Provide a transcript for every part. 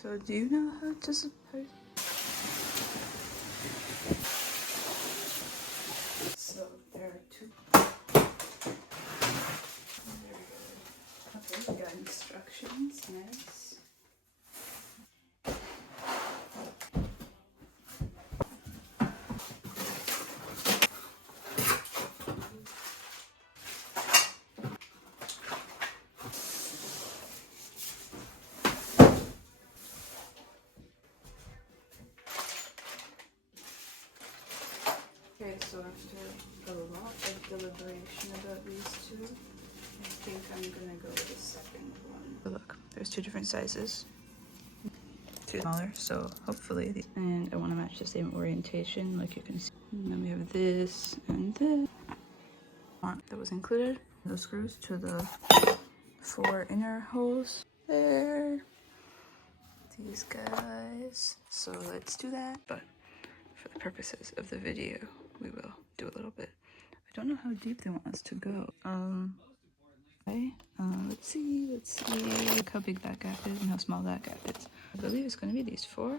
So do you know how to support? So there are two. Okay, we got instructions. Nice. Okay, so after a lot of deliberation about these two, I think I'm gonna go with the second one. Look, there's two different sizes. Two smaller, so hopefully, and I want to match the same orientation, like you can see. And then we have this and this. That was included. The screws to the 4 inner holes there. These guys. So let's do that. But for the purposes of the video, we will do a little bit. I don't know how deep they want us to go. Okay. Let's see. Look how big that gap is and how small that gap is. I believe it's going to be these 4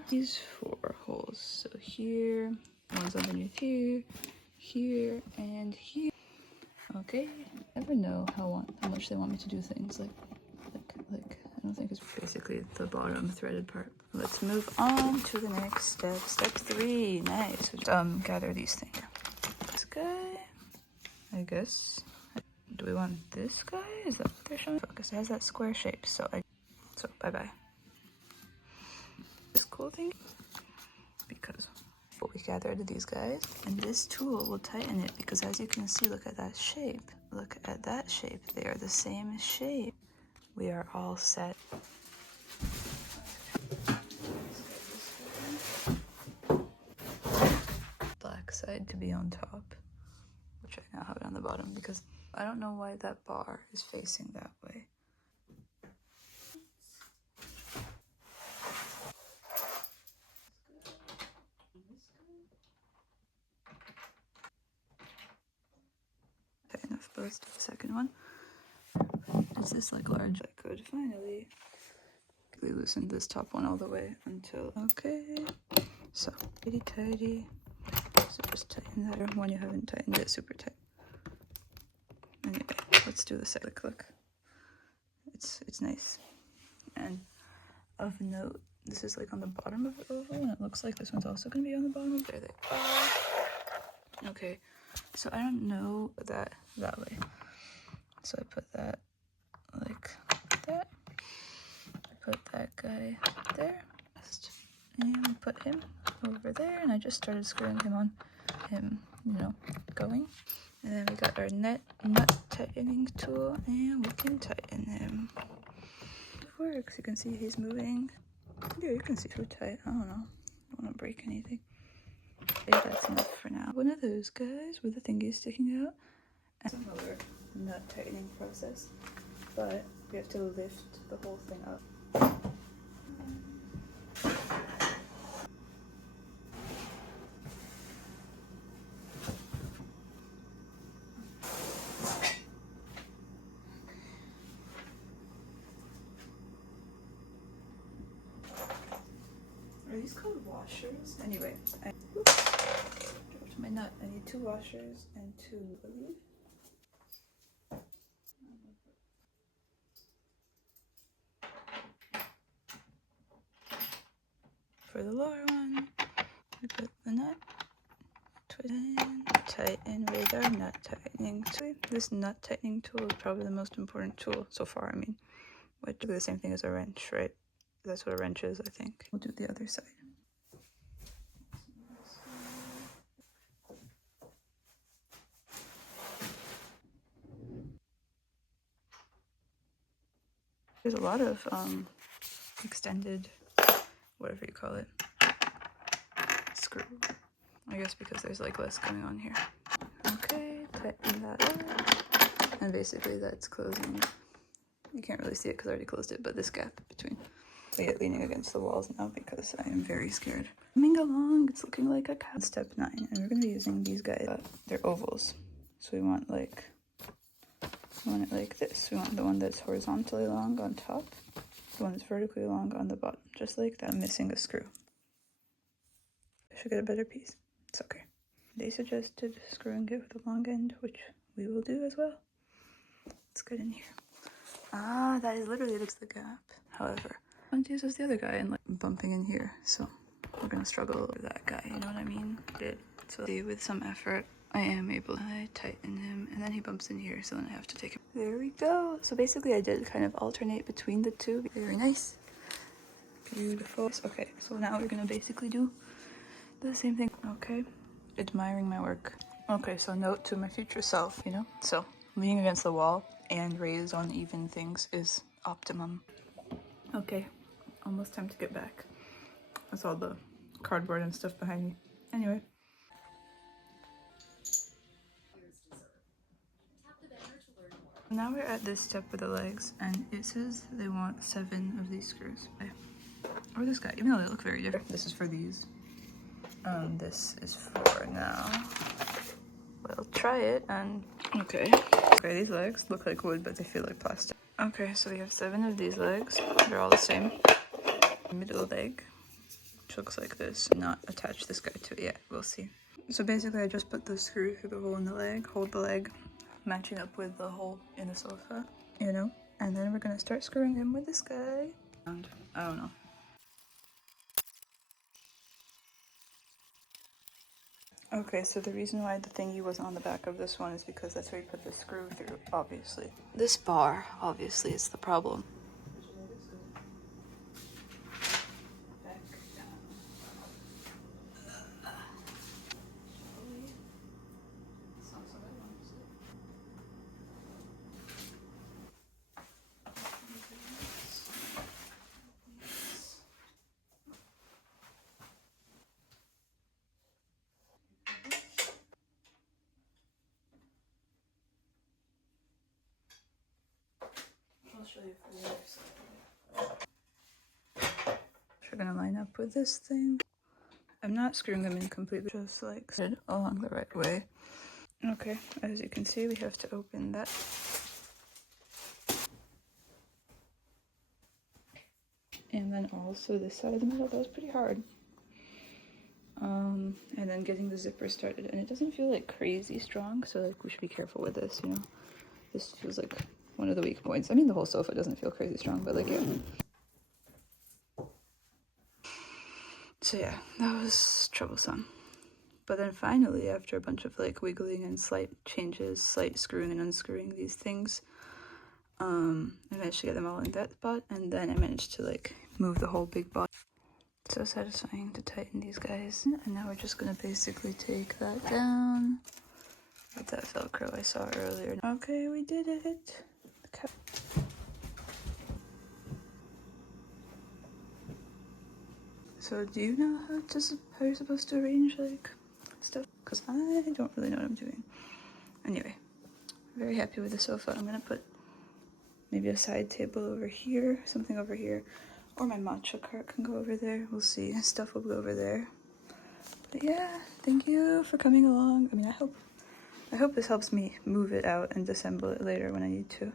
holes. So here, one's underneath here, here, and here. Okay. I never know how much they want me to do things. Like I don't think it's basically the bottom threaded part. Let's move on to the next step. Step 3. Nice. Gather these things. This guy, I guess. Do we want this guy? Is that what they're showing? Focus. It has that square shape. So bye-bye. This cool thing, because we gathered these guys, and this tool will tighten it, because as you can see, look at that shape. Look at that shape. They are the same shape. We are all set. Black side to be on top, which I now have it on the bottom, because I don't know why that bar is facing that way. Okay, enough buzz to the second one. Is this like large? I could finally loosen this top one all the way until, okay. So, itty tighty. So just tighten that one you haven't tightened it super tight. Anyway, let's do the second look. It's nice. And of note, this is like on the bottom of the oval, and it looks like this one's also gonna be on the bottom. There they are. Okay, so I don't know that way. So I put that like that. I put that guy there. And put him over there, and I just started screwing him on, going. And then we got our nut tightening tool, and we can tighten him. It works. You can see he's moving. Yeah, you can see too tight. I don't know. I don't want to break anything. Maybe that's enough for now. One of those guys with the thingy sticking out. And similar nut tightening process, but we have to lift the whole thing up. Are these called washers? Anyway, I dropped my nut. I need 2 washers and 2, I believe. For the lower one, we put the nut, twist and tighten with our nut tightening tool. This nut tightening tool is probably the most important tool so far. I mean, which is the same thing as a wrench, right? That's what a wrench is, I think. We'll do the other side. There's a lot of extended, whatever you call it, screw. I guess because there's like less going on here. Okay, tighten that up. And basically that's closing. You can't really see it because I already closed it, but this gap between. I get leaning against the walls now because I am very scared. Coming along, it's looking like a cow. Step 9, and we're going to be using these guys. They're ovals. So we want it like this. We want the one that's horizontally long on top. The one that's vertically long on the bottom, just like that. I'm missing a screw. I should get a better piece. It's okay. They suggested screwing it with the long end, which we will do as well. Let's get in here. Ah, that is literally the gap. However, I want to use the other guy and like bumping in here, so we're gonna struggle with that guy, you know what I mean? So with some effort, I am able to tighten him, and then he bumps in here, so then I have to take him. There we go. So basically I did kind of alternate between the two. Very nice. Beautiful. Okay, so now we're gonna basically do the same thing. Okay, admiring my work. Okay, so note to my future self, you know? So leaning against the wall and raised on even things is optimum. Okay, almost time to get back. That's all the cardboard and stuff behind me. Anyway. Now we're at this step with the legs, and it says they want 7 of these screws. Or this guy, even though they look very different. This is for these. This is for now. We'll try it and okay. Okay, these legs look like wood, but they feel like plastic. Okay, so we have 7 of these legs. They're all the same. Middle leg, which looks like this. Not attach this guy to it yet. We'll see. So basically, I just put the screw through the hole in the leg, hold the leg, matching up with the hole in the sofa, you know. And then we're gonna start screwing him with this guy. And I don't know. Okay, so the reason why the thingy wasn't on the back of this one is because that's where you put the screw through, obviously. This bar, obviously, is the problem. I'll show you for the other side. We're gonna line up with this thing. I'm not screwing them in completely, just like along the right way. Okay, as you can see, we have to open that. And then also this side of the middle, that was pretty hard. And then getting the zipper started, and it doesn't feel like crazy strong, so like we should be careful with this, you know. This feels like one of the weak points. I mean, the whole sofa doesn't feel crazy strong, but like, yeah. So yeah, that was troublesome. But then finally, after a bunch of like wiggling and slight changes, slight screwing and unscrewing these things, I managed to get them all in that spot, and then I managed to like move the whole big body. So satisfying to tighten these guys. And now we're just gonna basically take that down with that Velcro I saw earlier. Okay, we did it. So do you know how you're supposed to arrange like stuff? Because I don't really know what I'm doing. Anyway, very happy with the sofa. I'm gonna put maybe a side table over here, something over here, or my matcha cart can go over there. We'll see. Stuff will go over there. But yeah, thank you for coming along. I mean, I hope this helps me move it out and disassemble it later when I need to.